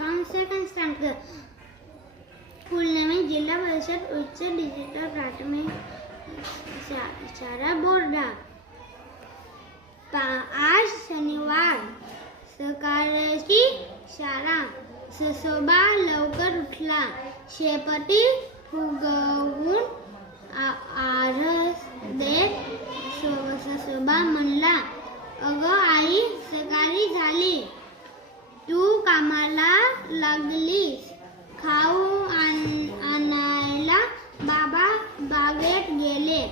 from second standard. फुलनेमी जिल्हा परिषद उच्च डिजिटल प्राथमिक शाळा बोर्डा. आज शनिवार सकाळची शाळा. ससोबा लवकर उठला. शेपटी फुगवून आरस देत ससोबा म्हणला, अगं आई, सकाळी झाली. तू कामाला लागलीस. खाऊ आणायला बाबा बागेत गेले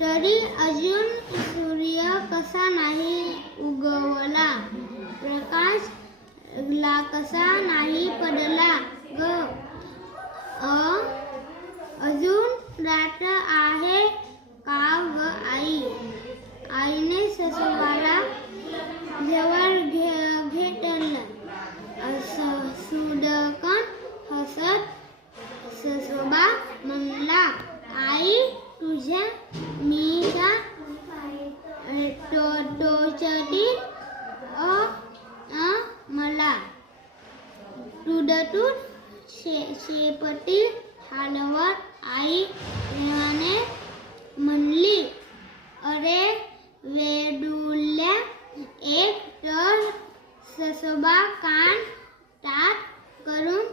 तरी अजून सूर्य कसा नाही उगवला. प्रकाश कसा नाही पडला ग. अजून रात्र आहे का ग आई. आईने ससोबाला जवळ घेतलं. सुदकन हसत ससोबा म्हणला, आई, तुझ्या मीच्या टोचतील मला. तुडतून शेपटी हलवत आई प्रेमाने म्हणली, अरे वेडुल्या, एक तर ससोबा कान टाक करून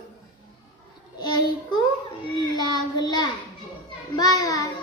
ऐकू लागला. Bye bye.